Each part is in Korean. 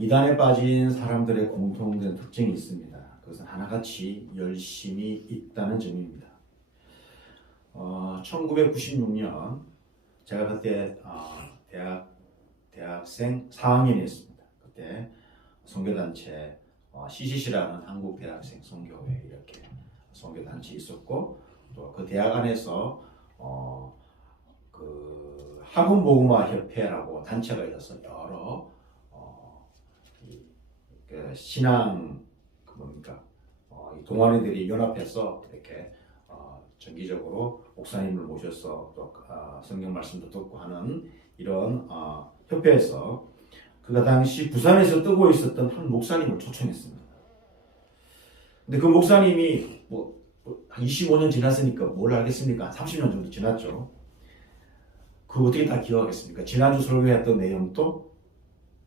이단에 빠진 사람들의 공통된 특징이 있습니다. 그것은 하나같이 열심히 있다는 점입니다. 1996년 제가 그때 대학생 4학년이었습니다. 그때 선교단체 CCC라는 한국대학생 선교회 이렇게 선교단체 있었고, 또 그 대학 안에서 그 학원복음화협회라고 단체가 있어서 여러 그 신앙 이 동아리들이 연합해서 이렇게 정기적으로 목사님을 모셔서 또 성경 말씀도 듣고 하는 이런 협회에서 그 당시 부산에서 뜨고 있었던 한 목사님을 초청했습니다. 근데 그 목사님이 한 25년 지났으니까 뭘 알겠습니까? 30년 정도 지났죠. 그거 어떻게 다 기억하겠습니까? 지난주 설교했던 내용도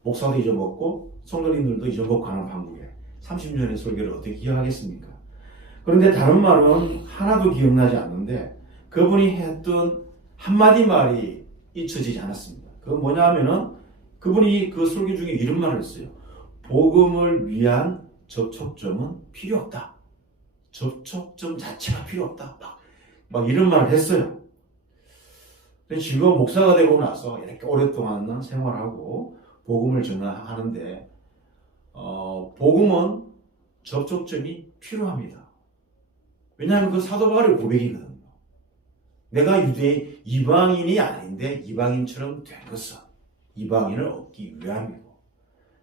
목사도 잊어먹고 성도님들도 잊어먹고 하는 방법에 30년의 설교를 어떻게 기억하겠습니까? 그런데 다른 말은 하나도 기억나지 않는데 그분이 했던 한마디 말이 잊혀지지 않았습니다. 그건 뭐냐 하면은 그분이 그 설교 중에 이런 말을 했어요. 복음을 위한 접촉점은 필요 없다. 접촉점 자체가 필요 없다. 막 이런 말을 했어요. 근데 지금 목사가 되고 나서 이렇게 오랫동안 생활하고 복음을 전하는데 복음은 접촉점이 필요합니다. 왜냐하면 그 사도 바울의 고백이거든요. 내가 이방인이 아닌데 이방인처럼 된 것은 이방인을 얻기 위함이고,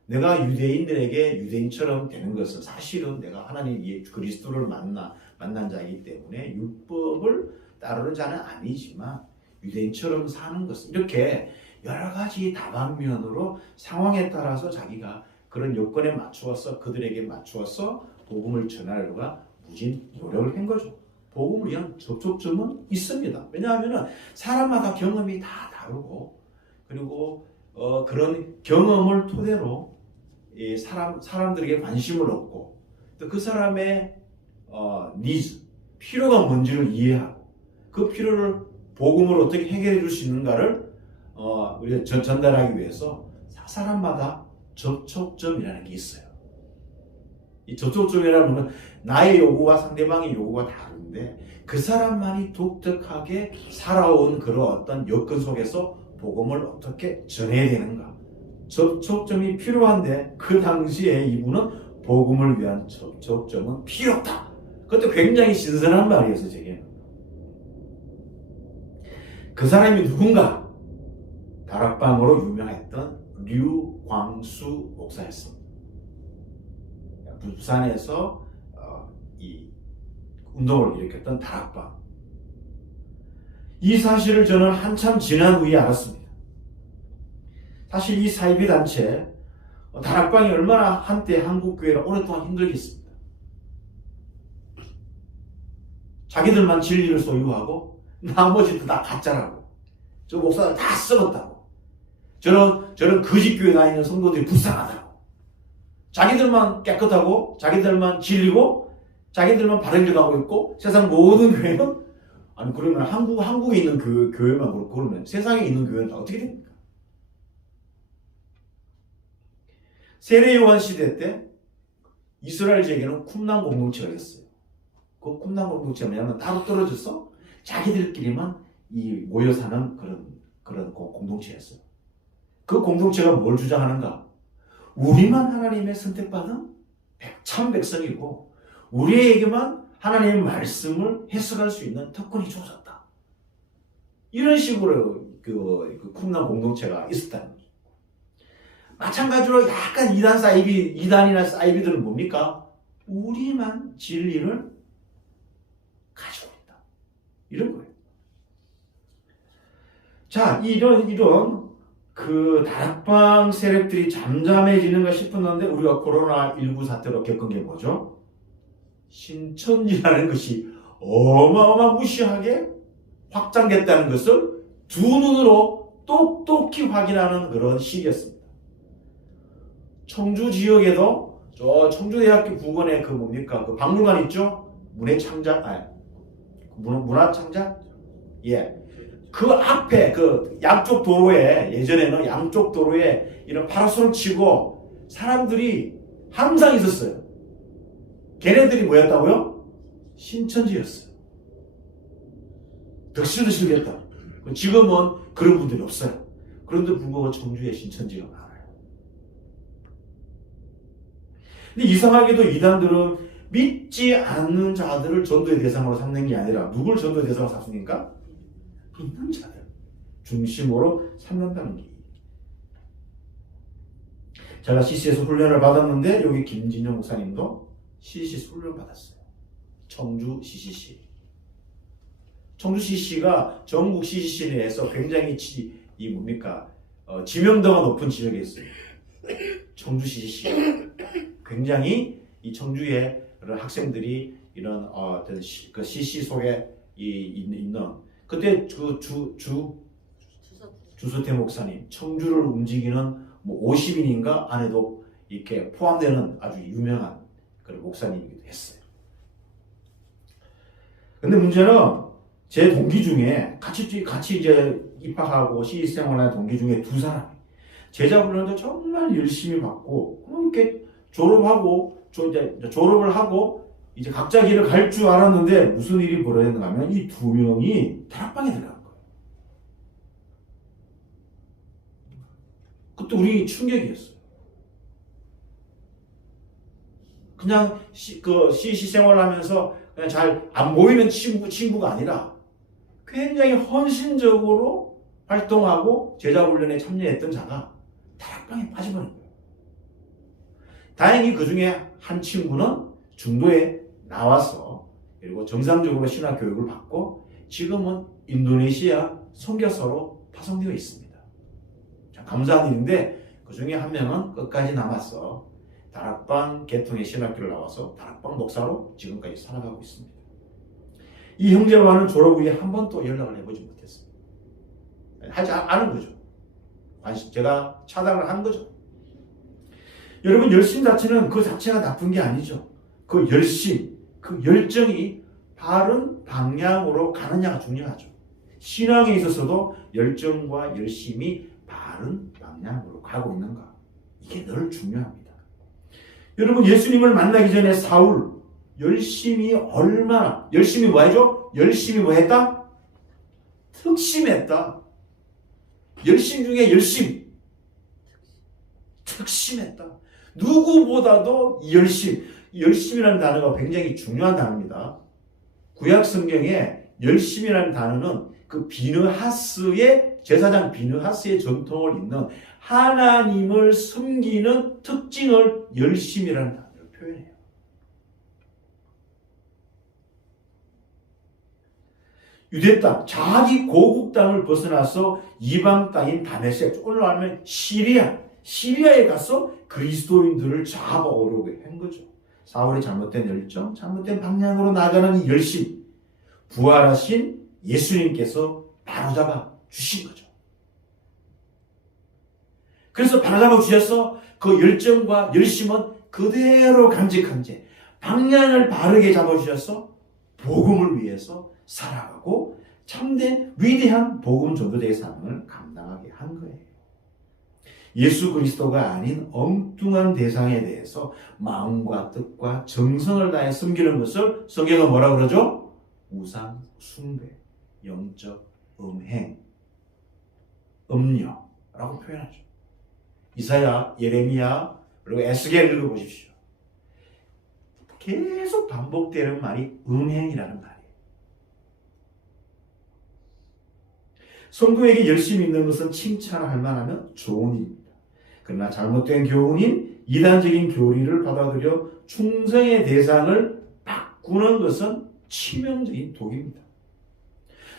내가 유대인들에게 유대인처럼 되는 것은 사실은 내가 하나님 그리스도를 만난 자이기 때문에 율법을 따르는 자는 아니지만 유대인처럼 사는 것은, 이렇게 여러 가지 다방면으로 상황에 따라서 자기가 그런 요건에 맞추어서 그들에게 맞추어서 복음을 전하려고 무진 노력을 한 거죠. 복음을 위한 접촉점은 있습니다. 왜냐하면 사람마다 경험이 다 다르고, 그리고 그런 경험을 토대로 이 사람들에게 관심을 얻고, 또 그 사람의 니즈, 필요가 뭔지를 이해하고, 그 필요를 복음으로 어떻게 해결해 줄 수 있는가를 우리가 전달하기 위해서 사람마다 접촉점이라는 게 있어요. 이 접촉점이라는 건 나의 요구와 상대방의 요구가 다른데 그 사람만이 독특하게 살아온 그런 어떤 여건 속에서 복음을 어떻게 전해야 되는가. 접촉점이 필요한데 그 당시에 이분은 복음을 위한 접촉점은 필요 없다. 그것도 굉장히 신선한 말이었어요, 제게. 그 사람이 누군가? 다락방으로 유명했던 류광수 목사였습니다. 부산에서 이 운동을 일으켰던 다락방. 이 사실을 저는 한참 지난 후에 알았습니다. 사실 이 사이비 단체 다락방이 얼마나 한때 한국교회를 오랫동안 힘들게 했습니다. 자기들만 진리를 소유하고 나머지도 다 가짜라고, 저 목사들 다 썩었다고, 저런 거짓교회 다니는 성도들이 불쌍하다고, 자기들만 깨끗하고 자기들만 진리고 자기들만 바른 길 가고 있고 세상 모든 교회는, 아니 그러면 한국에 있는 그 교회만 그렇고 그러면 세상에 있는 교회는 어떻게 됩니까? 세례 요한 시대 때 이스라엘 지역에는 쿰란 공동체가 있었어요. 그 쿰란 공동체가 뭐냐면 따로 떨어져서 자기들끼리만 모여 사는 그런 공동체였어요. 그 공동체가 뭘 주장하는가? 우리만 하나님의 선택받은 참 백성이고 우리에게만 하나님의 말씀을 해석할 수 있는 특권이 주어졌다. 이런 식으로 그 쿰란 공동체가 있었다는 거죠. 마찬가지로 약간 이단이나 사이비들은 뭡니까? 우리만 진리를 가지고 있다. 이런 거예요. 자, 이런 그 다락방 세력들이 잠잠해지는가 싶었는데 우리가 코로나19 사태로 겪은 게 뭐죠? 신천지라는 것이 어마어마무시하게 확장됐다는 것을 두 눈으로 똑똑히 확인하는 그런 시기였습니다. 청주 지역에도 저 청주대학교 부근에 그 박물관 있죠? 문화창작? 예. 그 앞에 그 양쪽 도로에, 예전에는 양쪽 도로에 이런 파라솔을 치고 사람들이 항상 있었어요. 걔네들이 뭐였다고요? 신천지였어요. 득실득실했다. 지금은 그런 분들이 없어요. 그런데 불구하고 청주에 신천지가 많아요. 근데 이상하게도 이단들은 믿지 않는 자들을 전도의 대상으로 삼는 게 아니라 누굴 전도의 대상으로 삼습니까? 믿는 자들 중심으로 삼는다는 게. 제가 CC에서 훈련을 받았는데 여기 김진영 목사님도 CCC 훈련 받았어요. 청주 CCC. 청주 CCC가 전국 CCC 내에서 굉장히 지명도가 높은 지역에 있어요. 청주 CCC. 굉장히 이 청주의 그런 학생들이 이런 어떤 그 CC 속에 있는 그때 그 주소태 목사님 청주를 움직이는 뭐 50인인가 안에도 이렇게 포함되는 아주 유명한 그런 목사님이기도 했어요. 근데 문제는 제 동기 중에 같이 이제 입학하고 CC 생활하는 동기 중에 두 사람이 제자 훈련도 정말 열심히 받고 이렇게 졸업을 하고 이제 각자 길을 갈 줄 알았는데 무슨 일이 벌어졌는가 하면 이 두 명이 다락방에 들어간 거예요. 그것도 우리 충격이었어요. 그냥 CC 생활을 하면서 그냥 잘 안 보이는 친구가 아니라 굉장히 헌신적으로 활동하고 제자훈련에 참여했던 자가 다락방에 빠져버린 거예요. 다행히 그 중에 한 친구는 중도에 나와서 그리고 정상적으로 신학 교육을 받고 지금은 인도네시아 선교사로 파송되어 있습니다. 참 감사한 일인데 그 중에 한 명은 끝까지 남아서 다락방 계통의 신학교를 나와서 다락방 목사로 지금까지 살아가고 있습니다. 이 형제와는 졸업 후에 한 번도 연락을 해보지 못했습니다. 하지 않은 거죠. 제가 차단을 한 거죠. 여러분 열심 자체는 그 자체가 나쁜 게 아니죠. 그 열심, 그 열정이 바른 방향으로 가느냐가 중요하죠. 신앙에 있어서도 열정과 열심이 바른 방향으로 가고 있는가. 이게 늘 중요합니다. 여러분 예수님을 만나기 전에 사울 열심히 뭐 해죠? 열심히 뭐 했다? 특심했다. 열심 중에 특심했다. 누구보다도 열심이라는 단어가 굉장히 중요한 단어입니다. 구약 성경에 열심이라는 단어는 그 제사장 비느하스의 전통을 잇는 하나님을 섬기는 특징을 열심이라는 단어로 표현해요. 유대 땅, 자기 고국 땅을 벗어나서 이방 땅인 다메섹, 오늘 말하면 시리아에 가서 그리스도인들을 잡아오려고 한 거죠. 사울의 잘못된 열정, 잘못된 방향으로 나가는 이 열심, 부활하신 예수님께서 바로잡아 주신 거죠. 그래서 바로잡아 주셔서 그 열정과 열심은 그대로 간직한 채 방향을 바르게 잡아주셔서 복음을 위해서 살아가고 참된 위대한 복음 전도자의 사명을 감당하게 한 거예요. 예수 그리스도가 아닌 엉뚱한 대상에 대해서 마음과 뜻과 정성을 다해 섬기는 것을 성경은 뭐라 그러죠? 우상 숭배, 영적 음행, 음녀라고 표현하죠. 이사야, 예레미야, 그리고 에스겔을 읽어보십시오. 계속 반복되는 말이 음행이라는 말이에요. 성도에게 열심히 있는 것은 칭찬할 만하면 좋은 일입니다. 그러나 잘못된 교훈인 이단적인 교리를 받아들여 충성의 대상을 바꾸는 것은 치명적인 독입니다.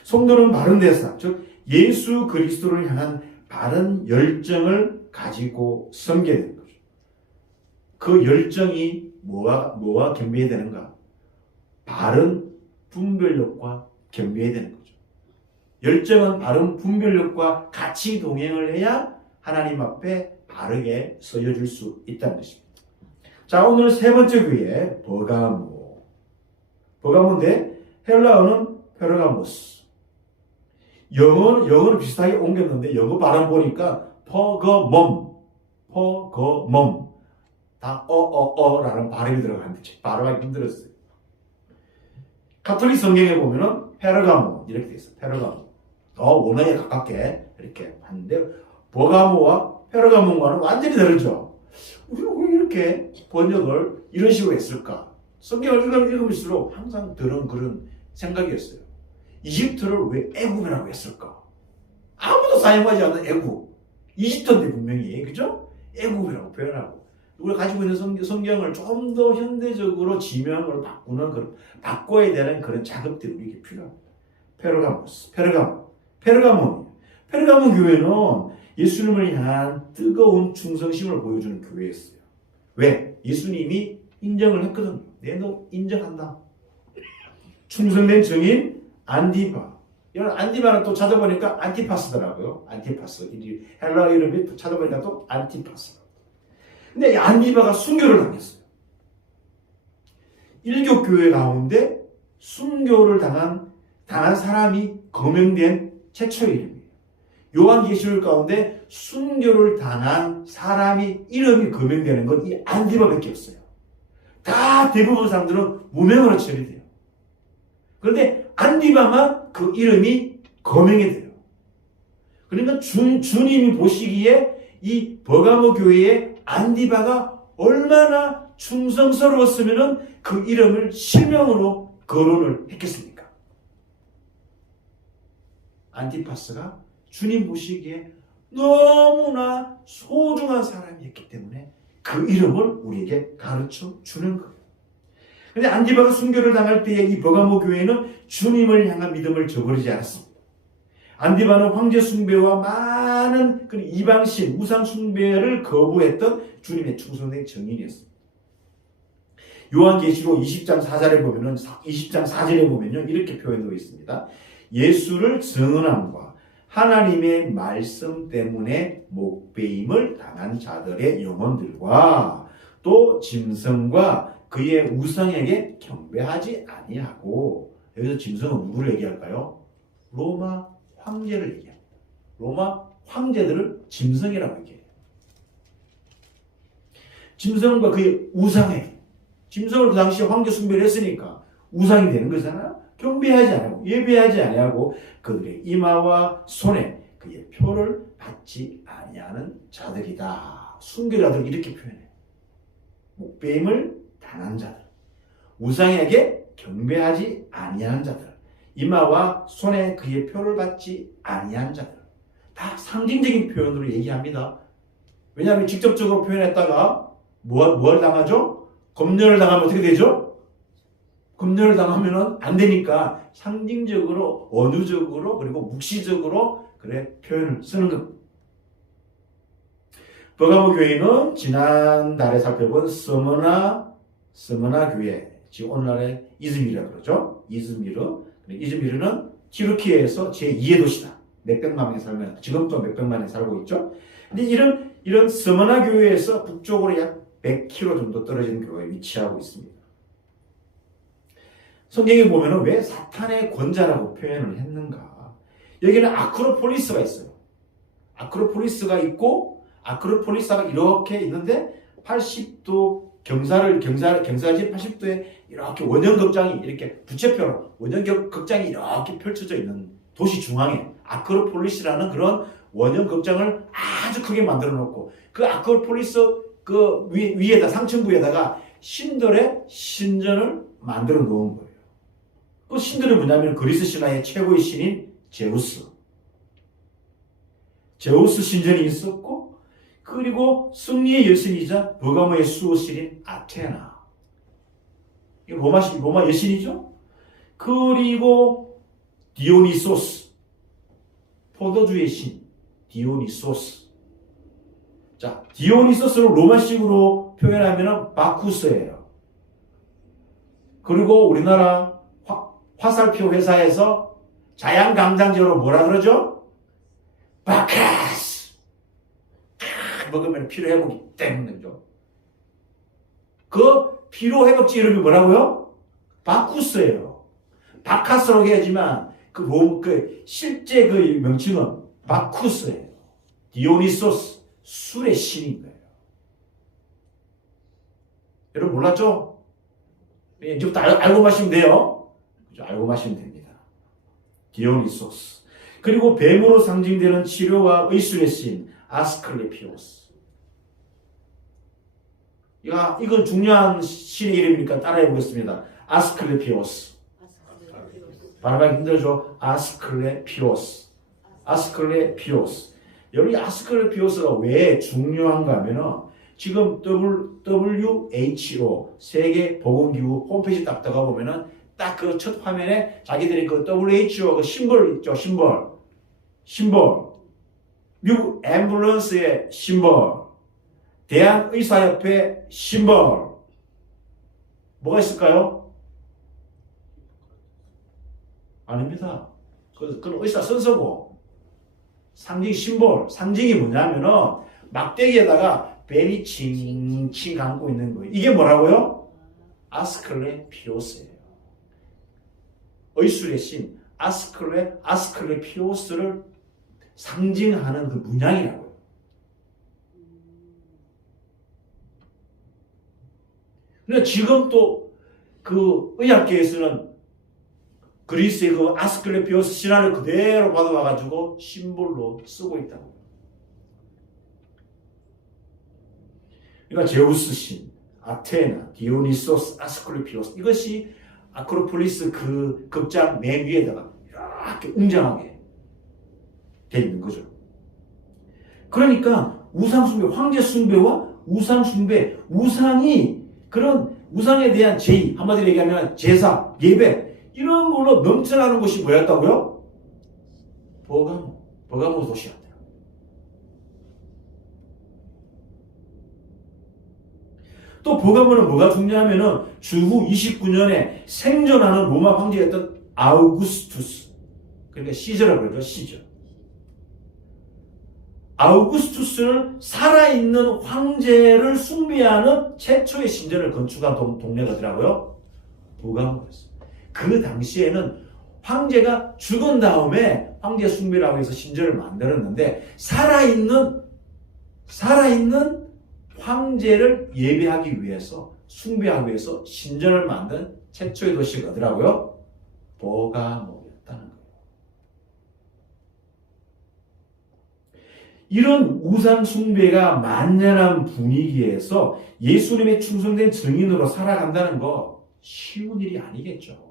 성도는 바른 대상, 즉 예수 그리스도를 향한 바른 열정을 가지고 섬겨야 되는 거죠. 그 열정이 뭐와 겸비해야 되는가? 바른 분별력과 겸비해야 되는 거죠. 열정은 바른 분별력과 같이 동행을 해야 하나님 앞에 바르게 서여줄 수 있다는 것입니다. 자, 오늘 세 번째 교회 버가모인데 헬라어는 페르가모스. 영어는 비슷하게 옮겼는데 영어 발음 보니까 퍼거멈. 다 라는 발음이 들어가는데 발음하기 힘들었어요. 가톨릭 성경에 보면은 페르가모 이렇게 돼 있어요. 페르가모. 더 원어에 가깝게 이렇게 하는데 버가모와 페르가모와는 완전히 다르죠. 우리가 왜 이렇게 번역을 이런 식으로 했을까? 성경을 읽으면서록 항상 들은 그런 생각이었어요. 이집트를 왜 애굽이라고 했을까? 아무도 사용하지 않는 애굽. 이집트인데 분명히, 그죠? 애굽이라고 표현하고. 우리가 가지고 있는 성경을 좀 더 현대적으로 지명을 바꿔야 되는 그런 작업들이 우리에게 필요합니다. 페르가몬 교회는 예수님을 향한 뜨거운 충성심을 보여주는 교회였어요. 왜? 예수님이 인정을 했거든요. 내도 인정한다. 충성된 증인 안디바. 이런 안디바는 또 찾아보니까 안티파스더라고요. 안티파스. 헬라 이름이 또 찾아보니까 또 안티파스. 근데 이 안디바가 순교를 당했어요. 일교 교회 가운데 순교를 당한 사람이 거명된 최초의 이름이에요. 요한계시록 가운데 순교를 당한 사람이 이름이 거명되는 건 이 안디바밖에 없어요. 다 대부분 사람들은 무명으로 처리돼요. 그런데 안디바만 그 이름이 거명이 돼요. 그러니까 주님이 보시기에 이 버가모 교회의 안디바가 얼마나 충성스러웠으면 그 이름을 실명으로 거론을 했겠습니까? 안티파스가 주님 보시기에 너무나 소중한 사람이었기 때문에 그 이름을 우리에게 가르쳐 주는 거예요. 그런데 안디바가 순교를 당할 때에 이 버가모 교회는 주님을 향한 믿음을 저버리지 않았습니다. 안디바는 황제 숭배와 많은 그 이방신, 우상 숭배를 거부했던 주님의 충성된 증인이었습니다. 요한계시록 20장 4절에 보면은 20장 4절에 보면요 이렇게 표현되어 있습니다. 예수를 증언함과 하나님의 말씀 때문에 목배임을 당한 자들의 영혼들과 또 짐승과 그의 우상에게 경배하지 아니하고, 여기서 짐승은 누구를 얘기할까요? 로마 황제를 얘기합니다. 로마 황제들을 짐승이라고 얘기해요. 짐승과 그의 우상에게, 짐승을 그 당시에 황제 숭배를 했으니까 우상이 되는 거잖아요. 경배하지 않고 예배하지 아니하고 그들의 이마와 손에 그의 표를 받지 아니하는 자들이다. 순교자들 이렇게 표현해요. 목배임을 당한 자들, 우상에게 경배하지 아니하는 자들, 이마와 손에 그의 표를 받지 아니한 자들. 다 상징적인 표현으로 얘기합니다. 왜냐하면 직접적으로 표현했다가 뭘 당하죠? 검열을 당하면 어떻게 되죠? 검열을 당하면 안 되니까 상징적으로, 언어적으로, 그리고 묵시적으로 그래 표현을 쓰는 겁니다. 버가모 교회는 지난달에 살펴본 스머나 교회, 지금 오늘날의 이즈미르라고 그러죠. 이즈미르는 튀르키예에서 제2의 도시다. 몇백만 명이 살면, 지금도 몇백만 명이 살고 있죠. 근데 이런 스머나 교회에서 북쪽으로 약 100km 정도 떨어진 교회에 위치하고 있습니다. 성경에 보면 왜 사탄의 권자라고 표현을 했는가? 여기는 아크로폴리스가 있어요. 아크로폴리스가 있고, 아크로폴리스가 이렇게 있는데 80도 경사진 80도에 이렇게 원형극장이 이렇게 부채표로 원형극장이 이렇게 펼쳐져 있는 도시 중앙에 아크로폴리스라는 그런 원형극장을 아주 크게 만들어 놓고, 그 아크로폴리스 그 위에다 상층부에다가 신들의 신전을 만들어 놓은 거예요. 그 신들은 뭐냐면 그리스 신화의 최고의 신인 제우스 신전이 있었고, 그리고 승리의 여신이자 버가모의 수호신인 아테나, 이 로마 여신이죠. 그리고 디오니소스, 포도주의 신 디오니소스. 자, 디오니소스를 로마식으로 표현하면 바쿠스예요. 그리고 우리나라 화살표 회사에서 자양강장제로 뭐라 그러죠? 바카스. 먹으면 피로회복이 때문이죠. 그 피로회복제 이름이 뭐라고요? 바쿠스예요. 바카스라고 해야지만 실제 그 명칭은 바쿠스예요. 디오니소스, 술의 신인 거예요. 여러분 몰랐죠? 이제부터 알고 마시면 돼요. 그죠? 알고 마시면 됩니다. 디오니소스. 그리고 뱀으로 상징되는 치료와 의술의 신 아스클레피오스. 이건 중요한 신의 이름이니까 따라해 보겠습니다. 아스클레피오스. 발음하기 힘들죠? 아스클레피오스. 아스클레피오스. 여러분, 아스클레피오스가 왜 중요한가 하면은 지금 WHO 세계보건기구 홈페이지 딱 들어가 보면은 딱 그 첫 화면에 자기들이 그 WHO 그 심벌 있죠? 심벌. 미국 앰뷸런스의 심벌. 대한의사협회 심벌. 뭐가 있을까요? 아닙니다. 그건 의사 선서고. 상징 심벌. 상징이 뭐냐면은 막대기에다가 뱀이 칭칭 감고 있는 거예요. 이게 뭐라고요? 아스클레피오스예요. 의술의 신 아스클레피오스를 상징하는 그 문양이라고요. 근데 지금 또 그 의학계에서는 그리스의 그 아스클레피오스 신화를 그대로 받아와가지고 심볼로 쓰고 있다고. 그러니까 제우스 신, 아테나, 디오니소스, 아스클레피오스 이것이 아크로폴리스 그 극장 맨 위에다가 이렇게 웅장하게 돼 있는 거죠. 그러니까 우상숭배, 황제숭배와 우상숭배, 우상이 그런 우상에 대한 제의, 한마디로 얘기하면 제사, 예배 이런 걸로 넘쳐나는 곳이 뭐였다고요? 버가모 도시였대요. 또 버가모는 뭐가 중요하면은 주후 29년에 생존하는 로마 황제였던 아우구스투스, 그러니까 시저라고 그러죠. 시저. 아우구스투스는 살아있는 황제를 숭배하는 최초의 신전을 건축한 동네가더라고요. 버가모였어요. 그 당시에는 황제가 죽은 다음에 황제 숭배라고 해서 신전을 만들었는데 살아있는 황제를 예배하기 위해서 숭배하기 위해서 신전을 만든 최초의 도시가 어디라고요? 버가모였다는 거예요. 이런 우상 숭배가 만연한 분위기에서 예수님의 충성된 증인으로 살아간다는 거 쉬운 일이 아니겠죠.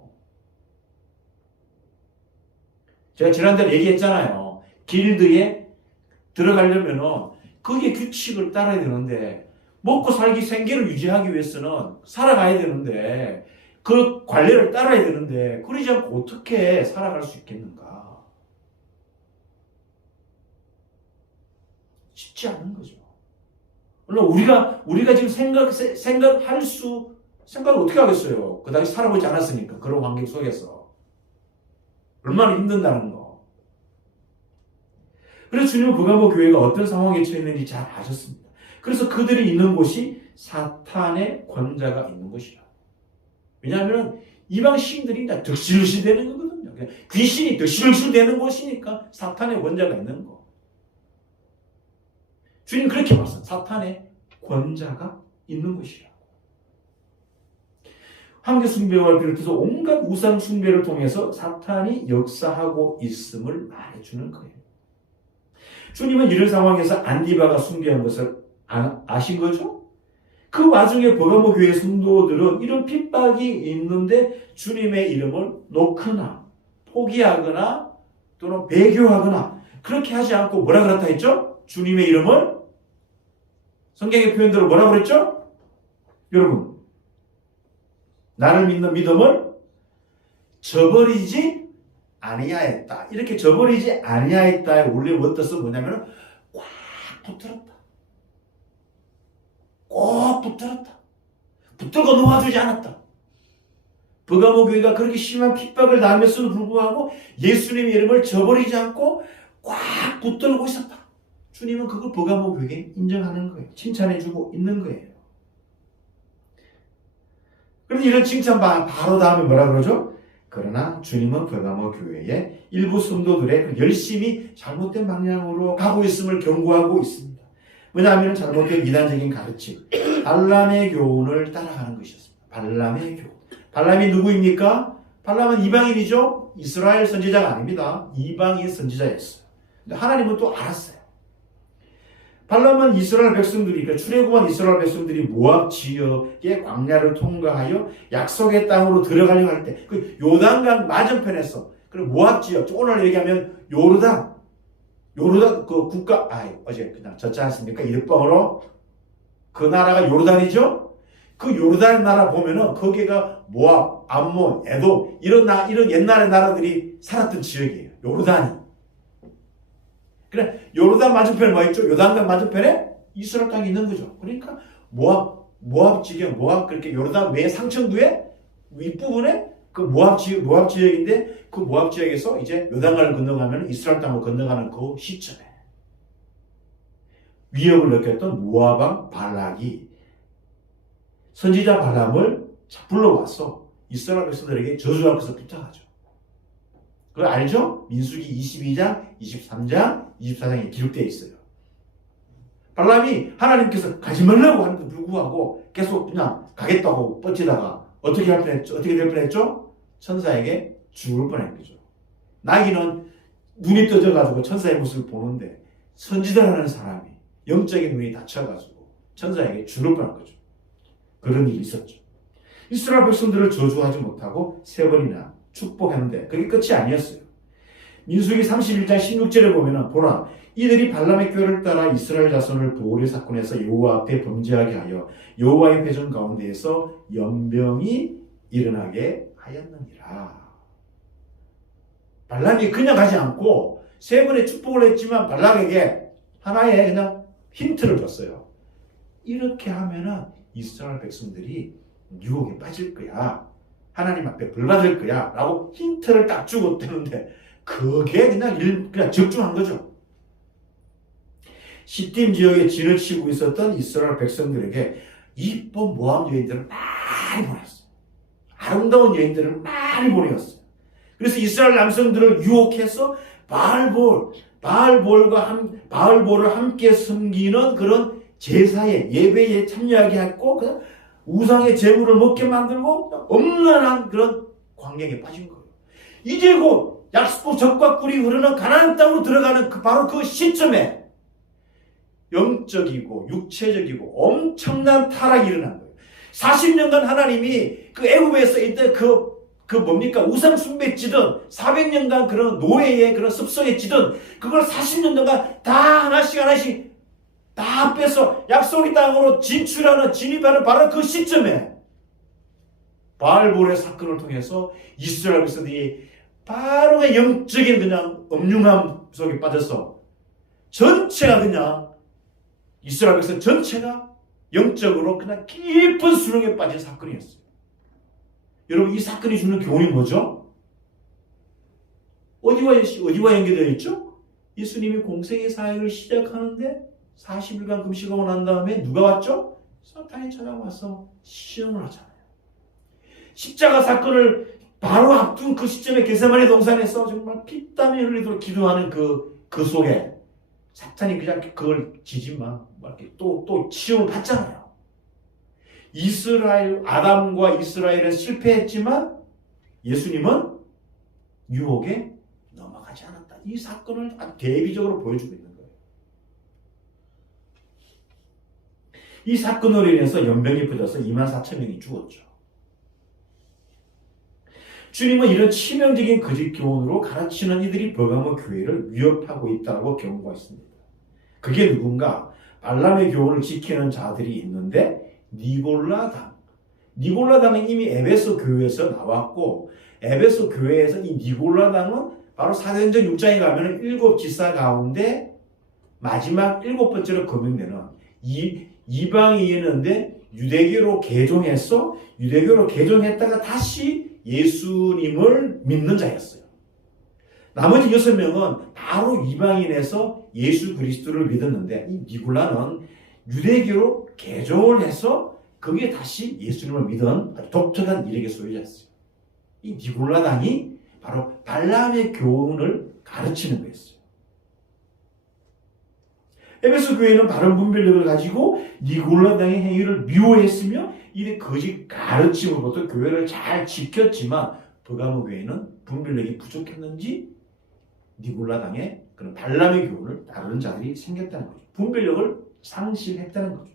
제가 지난달에 얘기했잖아요. 길드에 들어가려면은 거기에 규칙을 따라야 되는데 먹고 살기 생계를 유지하기 위해서는 살아가야 되는데 그 관례를 따라야 되는데 그러지 않고 어떻게 살아갈 수 있겠는가? 쉽지 않은 거죠. 물론 우리가 지금 생각을 어떻게 하겠어요? 그 당시 살아보지 않았으니까 그런 환경 속에서 얼마나 힘든다는 거. 그래서 주님은 버가모 교회가 어떤 상황에 처해 있는지 잘 아셨습니다. 그래서 그들이 있는 곳이 사탄의 권자가 있는 곳이라. 왜냐하면 이방 시인들이 득실실 되는 거거든요. 귀신이 득실실 되는 곳이니까 사탄의 권자가 있는 거. 주님 그렇게 봤어요. 사탄의 권자가 있는 곳이라고. 황제 숭배와 비롯해서 온갖 우상 숭배를 통해서 사탄이 역사하고 있음을 말해주는 거예요. 주님은 이런 상황에서 안디바가 숭배한 것을 아신 거죠? 그 와중에 버가모 교회 성도들은 이런 핍박이 있는데 주님의 이름을 놓거나 포기하거나 또는 배교하거나 그렇게 하지 않고 뭐라 그랬다 했죠? 주님의 이름을 성경의 표현대로 뭐라고 그랬죠? 여러분, 나를 믿는 믿음을 저버리지 아니하였다. 이렇게 저버리지 아니하였다의 원래 원뜻은 뭐냐면 꽉 붙들었다. 꼭 붙들었다. 붙들고 놓아주지 않았다. 버가모 교회가 그렇게 심한 핍박을 당했음에도 불구하고 예수님의 이름을 저버리지 않고 꽉 붙들고 있었다. 주님은 그걸 버가모 교회에 인정하는 거예요. 칭찬해주고 있는 거예요. 그런데 이런 칭찬 바로 다음에 뭐라 그러죠? 그러나 주님은 버가모 교회의 일부 성도들의 열심히 잘못된 방향으로 가고 있음을 경고하고 있습니다. 왜냐하면 잘못된 이단적인 가르침, 발람의 교훈을 따라가는 것이었습니다. 발람의 교훈. 발람이 누구입니까? 발람은 이방인이죠. 이스라엘 선지자가 아닙니다. 이방인 선지자였어요. 근데 하나님은 또 알았어요. 발람은 이스라엘 백성들이, 그러니까 출애굽한 이스라엘 백성들이 모압 지역의 광야를 통과하여 약속의 땅으로 들어가려고 할 때, 그 요단강 맞은편에서, 그리고 모압 지역, 오늘 얘기하면 요르단 그 국가, 어제 그냥 졌지 않습니까? 이득방으로 그 나라가 요르단이죠. 그 요르단 나라 보면은 거기가 모압, 암몬, 에돔 이런 옛날의 나라들이 살았던 지역이에요. 요르단이. 그래, 요르단 맞은편에 뭐 있죠? 요단강 맞은편에 이스라엘 땅이 있는 거죠. 그러니까 모압 지역, 그렇게 요르단 외 상층부의 윗부분에 그 모압 지역인데 그 모압 지역에서 이제 요단강을 건너가면 이스라엘 땅을 건너가는 그 시점에 위협을 느꼈던 모압 왕 발락이 선지자 발람을 불러와서 이스라엘 백성들에게 저주할 것을 부탁하죠. 그걸 알죠? 민수기 22장, 23장, 24장에 기록되어 있어요. 발람이 하나님께서 가지 말라고 하는데 불구하고 계속 그냥 가겠다고 뻗치다가 어떻게 될 뻔했죠? 천사에게 죽을 뻔한 거죠. 나귀는 눈이 떠져가지고 천사의 모습을 보는데 선지자라는 사람이 영적인 눈이 닫혀가지고 천사에게 죽을 뻔한 거죠. 그런 일이 있었죠. 이스라엘 백성들을 저주하지 못하고 3번이나 축복했는데 그게 끝이 아니었어요. 민수기 31장 16절에 보면은 보라, 이들이 발람의 꾀를 따라 이스라엘 자손을 보호리 사건에서 여호와 앞에 범죄하게 하여 여호와의 회중 가운데에서 연병이 일어나게 하였느니라. 발람이 그냥 가지 않고 3번의 축복을 했지만 발락에게 하나의 그냥 힌트를 줬어요. 이렇게 하면은 이스라엘 백성들이 유혹에 빠질 거야. 하나님 앞에 벌 받을 거야. 라고 힌트를 딱 주고 뜨는데 그게 그냥 적중한 거죠. 시딤 지역에 진을 치고 있었던 이스라엘 백성들에게 이쁜 모압 여인들을 많이 보냈어요. 아름다운 여인들을 많이 보내었어요. 그래서 이스라엘 남성들을 유혹해서 바알볼을 함께 섬기는 그런 제사에 예배에 참여하게 했고 우상의 제물을 먹게 만들고 엄란한 그런 광경에 빠진 거예요. 이제 곧 약속 젖과 꿀이 흐르는 가나안 땅으로 들어가는 바로 그 시점에 영적이고 육체적이고 엄청난 타락이 일어난 거예요. 40년간 하나님이 그 애굽에서 이때 우상 숭배 찌든 400년간 그런 노예의 그런 습성에 찌든 그걸 40년간 다 하나씩 다 뺏어 약속의 땅으로 진입하는 바로 그 시점에 바알볼의 사건을 통해서 이스라엘 백성들이 바로 그 영적인 그냥 음흉함 속에 빠져서 전체가 그냥 이스라엘 백성 전체가 영적으로 그냥 깊은 수렁에 빠진 사건이었어요. 여러분, 이 사건이 주는 교훈이 뭐죠? 어디와 연계되어 있죠? 예수님이 공생의 사역을 시작하는데 40일간 금식하고 난 다음에 누가 왔죠? 사탄이 찾아와서 시험을 하잖아요. 십자가 사건을 바로 앞둔 그 시점에 겟세마네 동산에서 정말 피땀이 흘리도록 기도하는 그 속에 사탄이 그냥 그걸 지지마 이렇게 또 시험을 받잖아요. 아담과 이스라엘은 실패했지만 예수님은 유혹에 넘어가지 않았다. 이 사건을 대비적으로 보여주고 있는 거예요. 이 사건으로 인해서 연병이 퍼져서 24,000명이 죽었죠. 주님은 이런 치명적인 거짓 교훈으로 가르치는 이들이 버가모 교회를 위협하고 있다고 경고했습니다. 그게 누군가? 발람의 교훈을 지키는 자들이 있는데 니골라당은 이미 에베소 교회에서 나왔고 에베소 교회에서 이 니골라당은 바로 사도행전 6장에 가면 7 지사 가운데 마지막 7번째로 거명되는 이방인이었는데 유대교로 개종했다가 다시 예수님을 믿는 자였어요. 나머지 6명은 바로 이방인에서 예수 그리스도를 믿었는데 이 니골라는 유대교로 개종을 해서 거기에 다시 예수님을 믿은 아주 독특한 이력의 소유자였어요. 이 니골라당이 바로 발람의 교훈을 가르치는 거였어요. 에베소 교회는 바른 분별력을 가지고 니골라당의 행위를 미워했으며 이래 거짓 가르침으로부터 교회를 잘 지켰지만 버가모 교회는 분별력이 부족했는지 니골라당의 그런 발람의 교훈을 따르는 자들이 생겼다는 거죠. 분별력을 상실했다는 거죠.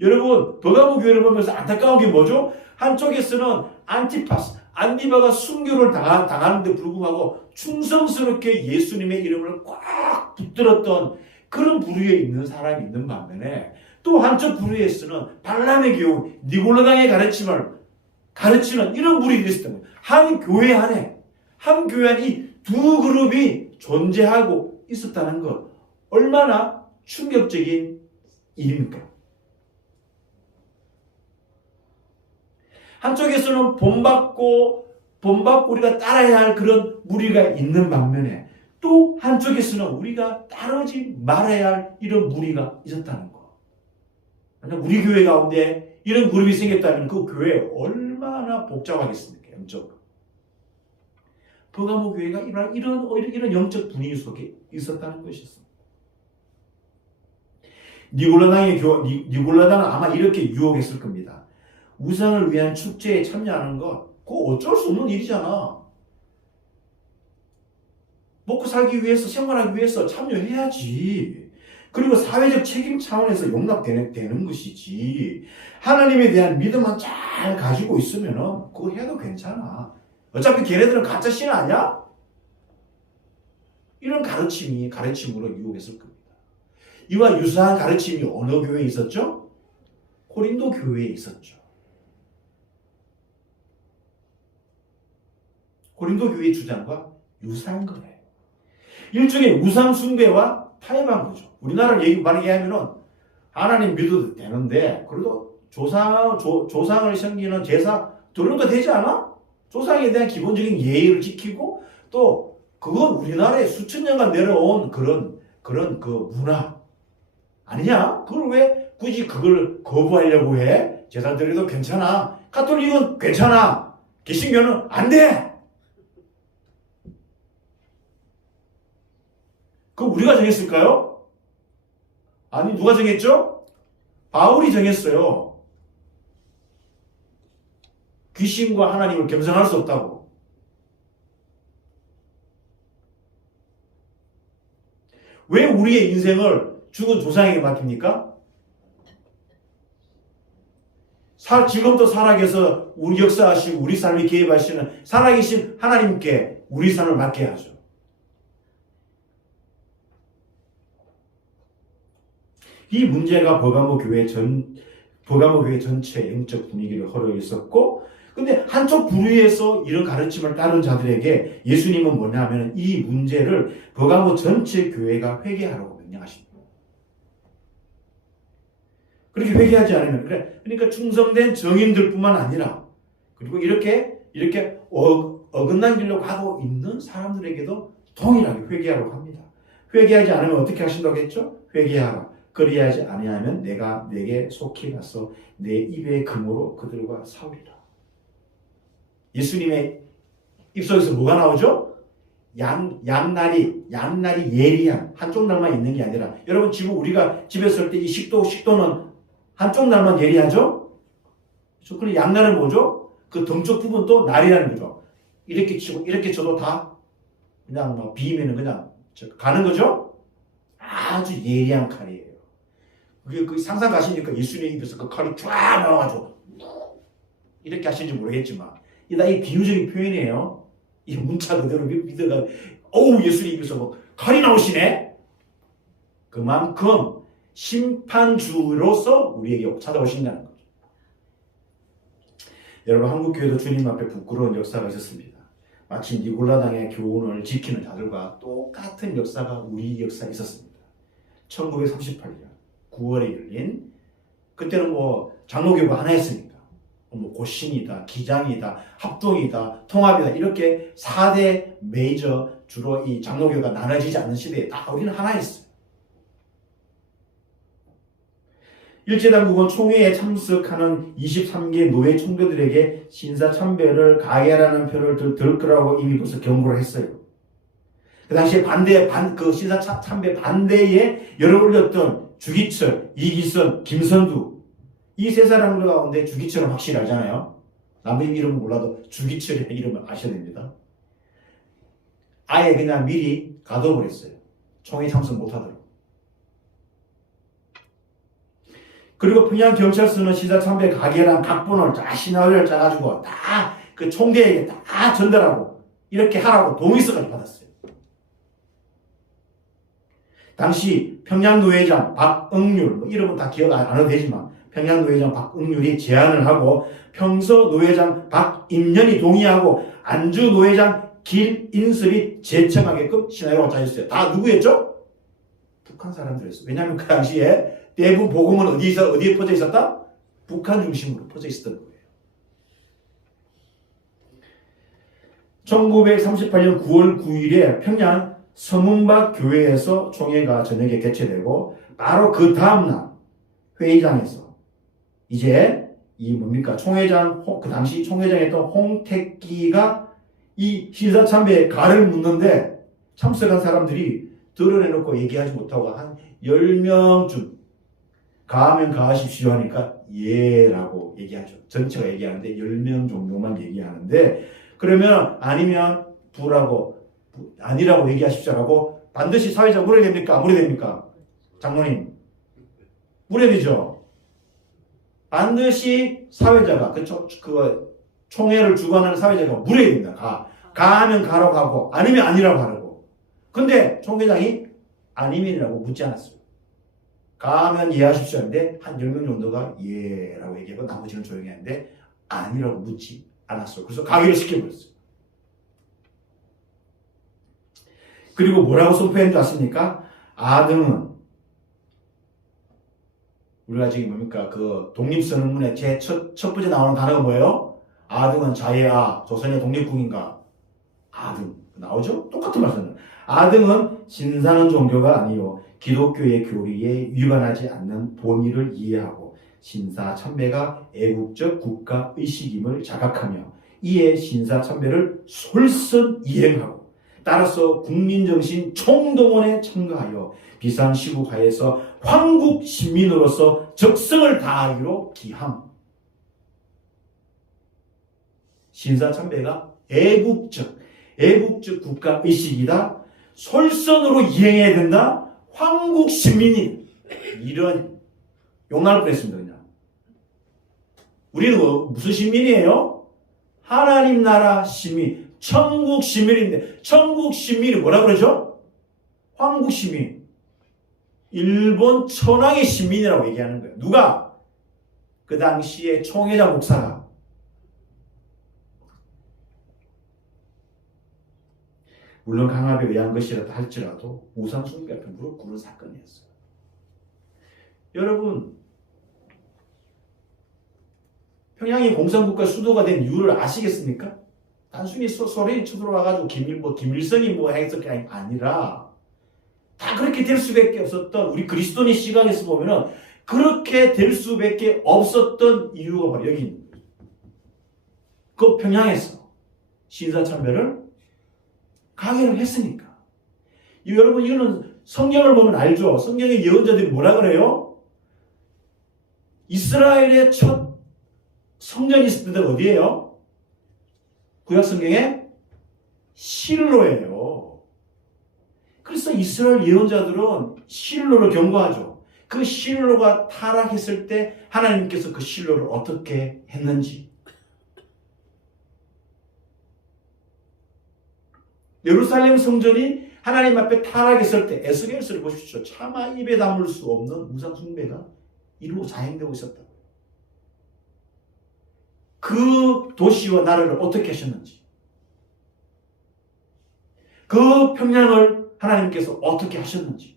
여러분, 버가모 교회를 보면서 안타까운 게 뭐죠? 한쪽에서는 안티파스, 안디바가 순교를 당하는데 불구하고 충성스럽게 예수님의 이름을 꽉 붙들었던 그런 부류에 있는 사람이 있는 반면에 또 한쪽 부류에서는 발람의 교훈, 니골라당의 가르침을 가르치는 이런 무리들이 있었던 거예요. 한 교회 안에 이 두 그룹이 존재하고 있었다는 것, 얼마나 충격적인 일입니까? 한쪽에서는 본받고 우리가 따라야 할 그런 무리가 있는 반면에 또 한쪽에서는 우리가 따르지 말아야 할 이런 무리가 있었다는 거. 만약 우리 교회 가운데 이런 그룹이 생겼다면 그 교회 얼마나 복잡하겠습니까? 영적으로. 버가모 교회가 이런 영적 분위기 속에 있었다는 것이었습니다. 니골라당은 아마 이렇게 유혹했을 겁니다. 우상을 위한 축제에 참여하는 거, 그거 어쩔 수 없는 일이잖아. 먹고 살기 위해서, 생활하기 위해서 참여해야지. 그리고 사회적 책임 차원에서 용납되는 것이지. 하나님에 대한 믿음만 잘 가지고 있으면 그거 해도 괜찮아. 어차피 걔네들은 가짜 신 아니야? 이런 가르침으로 유혹했을 겁니다. 이와 유사한 가르침이 어느 교회에 있었죠? 고린도 교회에 있었죠. 고린도 교회의 주장과 유사한 거예요. 일종의 우상 숭배와 타협한 거죠. 우리나라를 만약에 하면은 하나님 믿어도 되는데 그래도 조상을 섬기는 제사 드려도 되지 않아? 조상에 대한 기본적인 예의를 지키고 또 그건 우리나라에 수천 년간 내려온 그런 그 문화 아니냐? 그걸 왜 굳이 그걸 거부하려고 해? 제사 드려도 괜찮아. 가톨릭은 괜찮아. 개신교는 안 돼. 그럼 우리가 정했을까요? 아니, 누가 정했죠? 바울이 정했어요. 귀신과 하나님을 겸상할 수 없다고. 왜 우리의 인생을 죽은 조상에게 맡깁니까? 지금도 살아계서 우리 역사하시고 우리 삶에 개입하시는 살아계신 하나님께 우리 삶을 맡겨야 하죠. 이 문제가 버가모 교회 전체 영적 분위기를 허러 있었고, 근데 한쪽 부류에서 이런 가르침을 따른 자들에게 예수님은 뭐냐 하면 이 문제를 버가모 전체 교회가 회개하라고 명령하십니다. 그렇게 회개하지 않으면, 그러니까 충성된 정인들뿐만 아니라, 그리고 이렇게 어긋난 길로 가고 있는 사람들에게도 동일하게 회개하라고 합니다. 회개하지 않으면 어떻게 하신다고 했죠? 회개하라. 그리하지 아니하면 내가 내게 속히 가서 내 입의 금으로 그들과 싸우리라. 예수님의 입속에서 뭐가 나오죠? 양날이 예리한 한쪽 날만 있는 게 아니라, 여러분 지금 우리가 집에 있을 때 이 식도는 한쪽 날만 예리하죠? 그럼 양날은 뭐죠? 그 덩쪽 부분도 날이라는 거죠. 이렇게 치고 이렇게 쳐도 다 그냥 뭐 비면은 그냥 가는 거죠? 아주 예리한 칼이에요. 그 상상 가시니까 예수님 입에서 그 칼이 쫙 나와가지고 이렇게 하시는지 모르겠지만 이 비유적인 표현이에요. 이 문자 그대로 믿어가 예수님 입에서 뭐 칼이 나오시네. 그만큼 심판주로서 우리에게 찾아오신다는 거죠. 여러분, 한국 교회도 주님 앞에 부끄러운 역사가 있었습니다. 마치 니골라당의 교훈을 지키는 자들과 똑같은 역사가 우리 역사에 있었습니다. 1938년 9월에 열린, 그때는 뭐 장로교가 하나였으니까 뭐 고신이다, 기장이다, 합동이다, 통합이다, 이렇게 4대 메이저 주로 이 장로교가 나눠지지 않는 시대에 다 우리는 하나였어요. 일제당국은 총회에 참석하는 23개 노예 총대들에게 신사참배를 가해하라는 표를 들 거라고 이미 벌써 경고를 했어요. 그 당시에 그 신사 참배 반대에 열을 올렸던 주기철, 이기선, 김선두 이 세 사람들 가운데 주기철은 확실히 알잖아요. 남의 이름은 몰라도 주기철의 이름을 아셔야 됩니다. 아예 그냥 미리 가둬버렸어요. 총회 참석 못하도록. 그리고 평양경찰서는 신사참배 가계랑 각본을 다 시나리오를 짜가지고 다 그 총대에게 다 전달하고 이렇게 하라고 동의서까지 받았어요. 당시 평양노회장 박응률, 이름은 다 기억 안 해도 되지만 평양노회장 박응률이 제안을 하고 평서노회장 박임년이 동의하고 안주노회장 길인설이 제청하게끔 시나리오가 짜졌어요. 다 누구였죠? 북한 사람들이었어요. 왜냐하면 그 당시에 대부분 복음은 어디에 퍼져 있었다? 북한 중심으로 퍼져 있었던 거예요. 1938년 9월 9일에 평양 서문박 교회에서 총회가 저녁에 개최되고 바로 그 다음날 회의장에서 이제 이 뭡니까 총회장 그 당시 총회장이었던 홍택기가 이 신사참배에 가를 묻는데 참석한 사람들이 드러내놓고 얘기하지 못하고 한 10명쯤 가하면 가하십시오 하니까 예라고 얘기하죠. 전체가 얘기하는데 10명 정도만 얘기하는데 그러면 아니면 부라고 아니라고 얘기하십시오라고 반드시 사회자가 물어야 됩니까? 안 물어야 됩니까? 장로님 물어야 되죠. 반드시 사회자가 그 총회를 주관하는 사회자가 물어야 됩니다. 가하면 가라고 하고 아니면 아니라고 하라고. 근데 총회장이 아니면이라고 묻지 않았어요. 가하면 이해하십시오 하는데 한 10명 정도가 예라고 얘기하고 나머지는 조용히 하는데 아니라고 묻지 않았어요. 그래서 가기를 시켜버렸어요. 그리고 뭐라고 선포했는지 아십니까? 아등은 우리가 지금 뭡니까? 그 독립선언문에 첫 번째 나오는 단어가 뭐예요? 아등은 자해아, 조선의 독립국인가? 아등 나오죠? 똑같은 말씀입니다. 아등은 신사는 종교가 아니요 기독교의 교리에 위반하지 않는 본의를 이해하고 신사참배가 애국적 국가의식임을 자각하며 이에 신사참배를 솔선 이행하고 따라서 국민정신 총동원에 참가하여 비상시국하에서 황국 시민으로서 적성을 다하기로 기함. 신사참배가 애국적 국가의식이다. 솔선으로 이행해야 된다. 황국 시민이 이런 용납을 했습니다. 그냥. 우리는 무슨 시민이에요? 하나님 나라 시민, 천국 시민인데 천국 시민이 뭐라 그러죠? 황국 시민. 일본 천황의 시민이라고 얘기하는 거예요. 누가? 그 당시에 총회장 목사가. 물론 강압에 의한 것이라도 할지라도 우상숭배 앞에 무릎 꿇는 사건이었어요. 여러분, 평양이 공산국가 수도가 된 이유를 아시겠습니까? 단순히 소련이 쳐들어와가지고 김일성이 했을 게 아니라 다 그렇게 될 수밖에 없었던 우리 그리스도인의 시각에서 보면은 그렇게 될 수밖에 없었던 이유가 바로 여기 있는 거예요. 그 평양에서 신사참배를 강행을 했으니까. 여러분 이거는 성경을 보면 알죠. 성경의 예언자들이 뭐라 그래요? 이스라엘의 첫 성전이 있을 때가 어디예요? 구약 성경에 실로예요. 그래서 이스라엘 예언자들은 실로를 경고하죠. 그 실로가 타락했을 때 하나님께서 그 실로를 어떻게 했는지. 예루살렘 성전이 하나님 앞에 타락했을 때 에스겔서를 보십시오. 차마 입에 담을 수 없는 우상 숭배가 이루어 자행되고 있었다. 그 도시와 나라를 어떻게 하셨는지, 그 평양을 하나님께서 어떻게 하셨는지.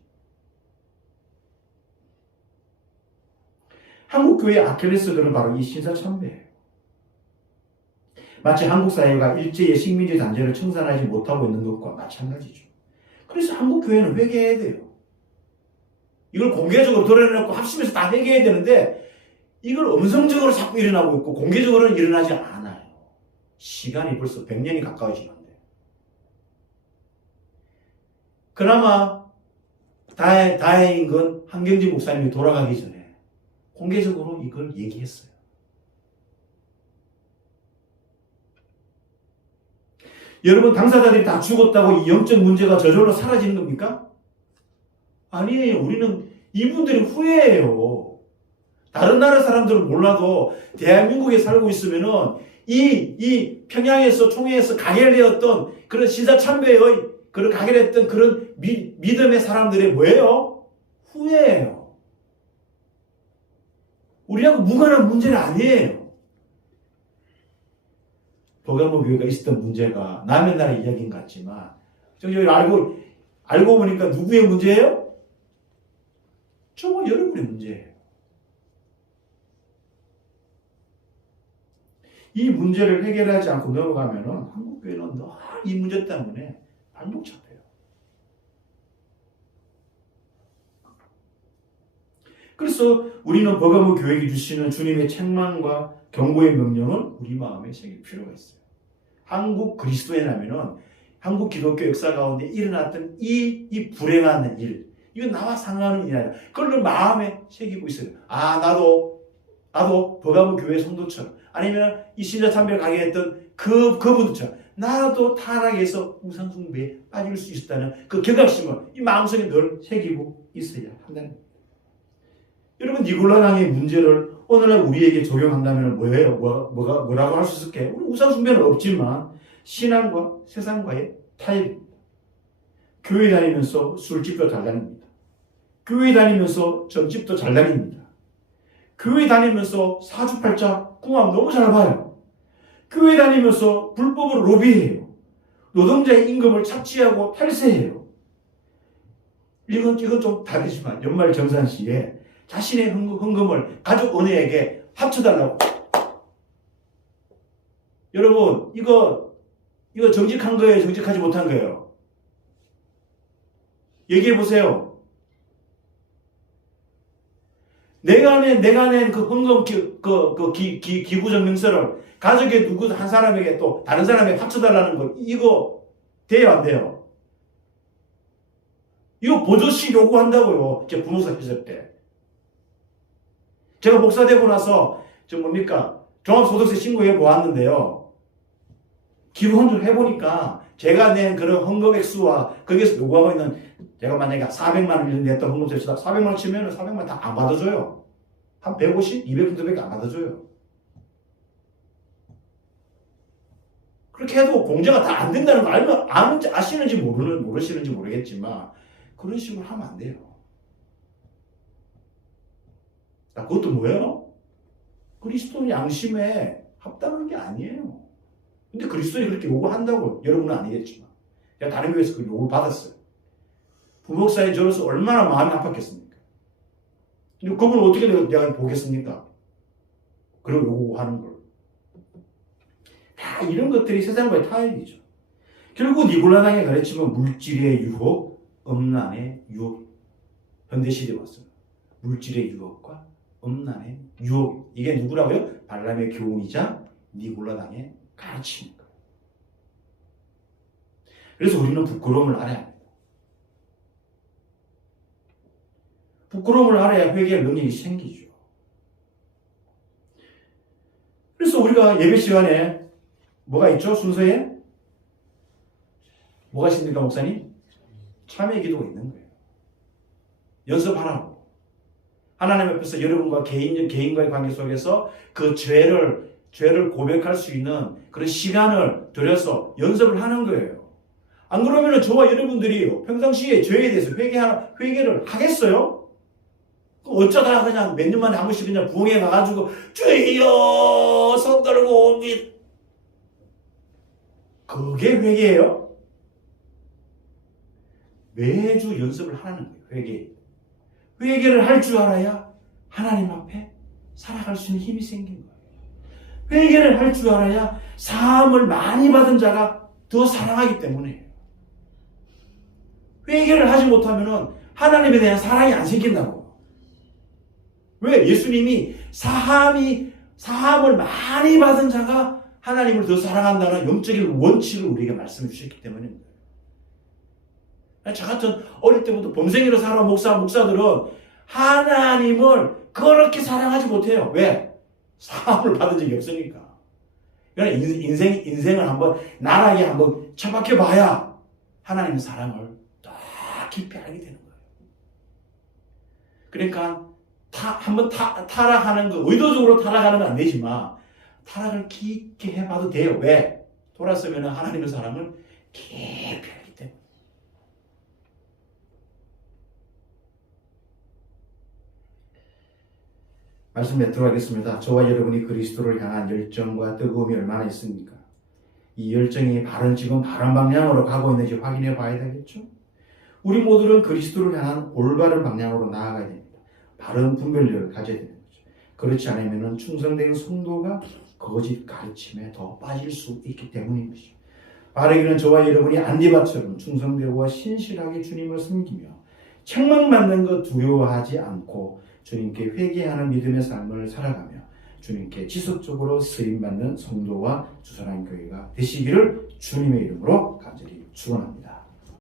한국교회의 아킬레스건은 바로 이 신사참배예요. 마치 한국 사회가 일제의 식민지 단죄를 청산하지 못하고 있는 것과 마찬가지죠. 그래서 한국교회는 회개해야 돼요. 이걸 공개적으로 드러내놓고 합심해서 다 회개해야 되는데 이걸 음성적으로 자꾸 일어나고 있고 공개적으로는 일어나지 않아요. 시간이 벌써 100년이 가까워지는데. 그나마 다행인 건 한경진 목사님이 돌아가기 전에 공개적으로 이걸 얘기했어요. 여러분, 당사자들이 다 죽었다고 이 영적 문제가 저절로 사라지는 겁니까? 아니에요. 우리는 이분들이 후회해요. 다른 나라 사람들은 몰라도 대한민국에 살고 있으면은 이 평양에서 총회에서 가결되었던 그런 신사참배의 그런 가결했던 그런 믿음의 사람들의 뭐예요? 후회예요. 우리하고 무관한 문제는 아니에요. 버가모 교회가 있었던 문제가 남의 나라 이야기인 것 같지만 저기 알고 보니까 누구의 문제예요? 저와 여러분의 문제예요. 이 문제를 해결하지 않고 넘어가면은 한국교회는 늘 이 문제 때문에 발목 잡혀요. 그래서 우리는 버가모 교회에 주시는 주님의 책망과 경고의 명령은 우리 마음에 새길 필요가 있어요. 한국 그리스도인이라면은 한국 기독교 역사 가운데 일어났던 이 불행한 일, 이건 나와 상관없는 일 아니라 그걸 마음에 새기고 있어요. 아, 나도 버가모 교회 성도처럼, 아니면 이 신자참배를 가게 했던 그분들처럼 나도 타락해서 우상숭배에 빠질 수 있다는 그 경각심을 이 마음속에 늘 새기고 있어야 한다는 거예요. 여러분, 니골라당의 문제를 오늘날 우리에게 적용한다면 뭐예요? 뭐라고 할 수 있을까요? 우리 우상숭배는 없지만 신앙과 세상과의 타협입니다. 교회 다니면서 술집도 잘 다닙니다. 교회 다니면서 점집도 잘 다닙니다. 교회 다니면서 사주팔자 궁합 너무 잘 봐요. 교회 다니면서 불법으로 로비해요. 노동자의 임금을 착취하고 탈세해요. 이건 좀 다르지만 연말정산시에 자신의 헌금을 가족 은혜에게 합쳐달라고. 여러분, 이거 정직한 거예요? 정직하지 못한 거예요? 얘기해 보세요. 내가 낸 그 헌금 기부증명서를 가족의 누구 한 사람에게 또 다른 사람에게 합쳐달라는 거, 이거 돼요, 안 돼요? 이거 보조시 요구한다고요. 제 부목사 했을 때. 제가 목사 되고 나서 종합소득세 신고해 보았는데요. 기부 헌금 해보니까 제가 낸 그런 헌금 액수와 거기에서 요구하고 있는, 제가 만약에 400만 원 냈던 헌금세 치다 400만 원 치면 400만 원 다 안 받아줘요. 한 150, 200 정도밖에 안 받아줘요. 그렇게 해도 공제가 다 안 된다는 거 알면 아시는지 모르시는지 모르겠지만 그런 식으로 하면 안 돼요. 그것도 뭐예요? 그리스도 양심에 합당한 게 아니에요. 근데 그리스도인이 그렇게 요구한다고. 여러분은 아니겠지만 제가 다른 교회에서 그 요구를 받았어요. 부목사에 저로서 얼마나 마음이 아팠겠습니까? 근데 그분을 어떻게 내가 보겠습니까? 그런 요구하는 걸. 다 이런 것들이 세상과의 타협이죠. 결국 니골라당의 가르침은 물질의 유혹, 음란의 유혹. 현대시대에 왔습니다. 물질의 유혹과 음란의 유혹. 이게 누구라고요? 발람의 교훈이자 니골라당의 가르침입니다. 그래서 우리는 부끄러움을 알아야 합니다. 부끄러움을 알아야 회개할 능력이 생기죠. 그래서 우리가 예배 시간에 뭐가 있죠? 순서에? 뭐가 있습니까, 목사님? 참회 기도가 있는 거예요. 연습하라고. 하나님 앞에서 여러분과 개인과의 관계 속에서 그 죄를 고백할 수 있는 그런 시간을 들여서 연습을 하는 거예요. 안 그러면 저와 여러분들이 평상시에 죄에 대해서 회개를 하겠어요? 어쩌다 그냥 몇 년 만에 한 번씩 그냥 부흥회 가가지고 주여 손 들고 옵니다. 그게 회개예요? 매주 연습을 하는 거예요. 회개를 할 줄 알아야 하나님 앞에 살아갈 수 있는 힘이 생긴 거예요. 회개를 할 줄 알아야 사함을 많이 받은 자가 더 사랑하기 때문에. 회개를 하지 못하면 하나님에 대한 사랑이 안 생긴다고. 왜? 예수님이 사함을 많이 받은 자가 하나님을 더 사랑한다는 영적인 원칙을 우리에게 말씀해 주셨기 때문입니다. 저 같은 어릴 때부터 범생이로 살아온 목사들은 하나님을 그렇게 사랑하지 못해요. 왜? 사함을 받은 적이 없으니까. 그러니까 인생을 한번 나락에 한번 처박혀 봐야 하나님의 사랑을 더 깊이 알게 되는 거예요. 그러니까 한번 타락하는 거, 의도적으로 타락하는 건 안 되지만 타락을 깊게 해봐도 돼요. 왜? 돌아서면 하나님의 사랑을 깊이 알기 때문에. 말씀 맺도록 하겠습니다. 저와 여러분이 그리스도를 향한 열정과 뜨거움이 얼마나 있습니까? 이 열정이 지금 바른 방향으로 가고 있는지 확인해 봐야 되겠죠? 우리 모두는 그리스도를 향한 올바른 방향으로 나아가야 됩니다. 바른 분별력을 가져야 되는 거죠. 그렇지 않으면 충성된 성도가 거짓 가르침에 더 빠질 수 있기 때문인 것이죠. 바르기는 저와 여러분이 안디바처럼 충성되고 신실하게 주님을 섬기며 책망받는 것 두려워하지 않고 주님께 회개하는 믿음의 삶을 살아가며 주님께 지속적으로 쓰임받는 성도와 주선한 교회가 되시기를 주님의 이름으로 간절히 축원합니다.